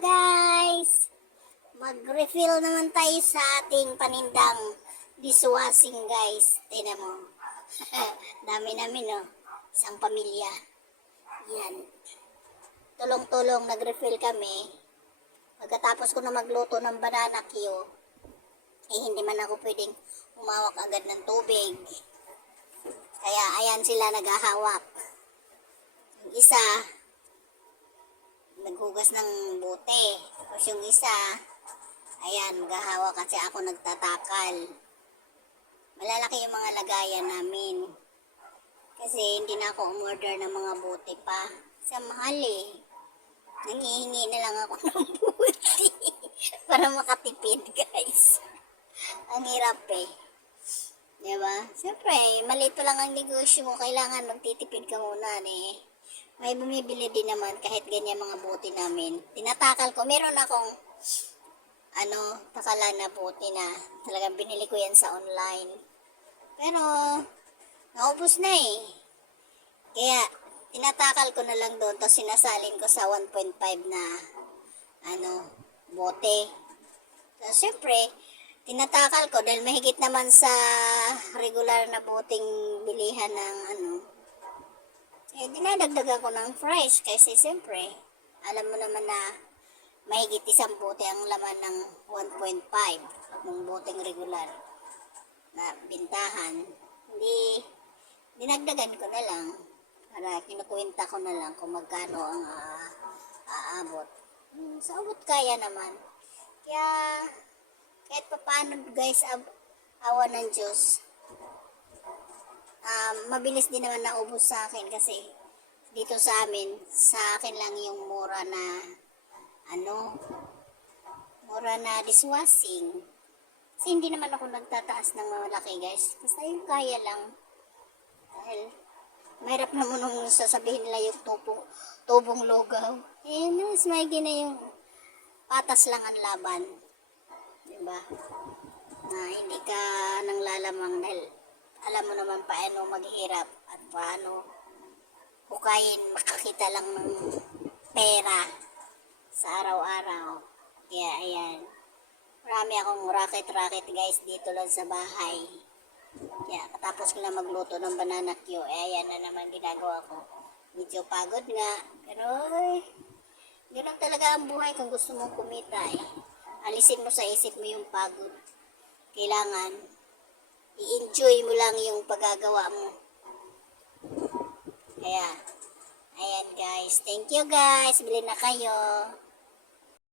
guys! Mag-refill naman tayo sa ating panindang dishwashing guys. Tingnan mo. Dami namin no. Isang pamilya. Yan. Tulong-tulong nag-refill kami. Pagkatapos ko na magluto ng banana Q, hindi man ako pwedeng umawak agad ng tubig. Kaya ayan sila naghahawak. Yung isa, naghugas ng bote. Tapos yung isa, ayan, gahawa kasi ako nagtatakal. Malalaki yung mga lagayan namin. Kasi hindi na ako umorder ng mga bote pa. Sa mahal eh. Nangihingi na lang ako ng bote. Para makatipid guys. Ang hirap eh. Diba? Siyempre, malito lang ang negosyo mo. Kailangan magtitipid ka muna eh. May bumibili din naman kahit ganyan mga bote namin. Tinatakal ko. Meron akong takalan na bote na talagang binili ko yan sa online. Pero, naubos na eh. Kaya, tinatakal ko na lang doon. Tapos sinasalin ko sa 1.5 na bote. So, siyempre, tinatakal ko dahil mahigit naman sa regular na boteng bilihan ng dinadagdagan ko ng price kasi siyempre, alam mo naman na mahigit isang bote ang laman ng 1.5 ng boteng regular na bintahan. Hindi, dinagdagan ko na lang para kinukwenta ko na lang kung magkano ang aabot. Sa abot kaya naman. Kaya, kahit pa paano guys, awa ng Diyos, mabilis din naman naubos sa akin kasi dito sa amin, sa akin lang yung mura na dishwashing. Kasi hindi naman ako nagtataas ng malaki guys. Basta yung kaya lang. Dahil mahirap naman nung sasabihin nila yung tubong lugaw. Mas maigi na yung patas lang ang laban. Diba? Na hindi ka nang lalamang dahil alam mo naman paano maghirap at paano hukayin makakita lang ng pera sa araw-araw. Kaya ayan, marami akong racket guys dito lang sa bahay. Kaya katapos ko na magluto ng banana Q, ayan na naman ginagawa ko. Medyo pagod nga, pero ganun talaga ang buhay kung gusto mong kumita eh. Alisin mo sa isip mo yung pagod. Kailangan i-enjoy mo lang yung paggagawa mo. Kaya, ayan guys. Thank you guys. Bili na kayo.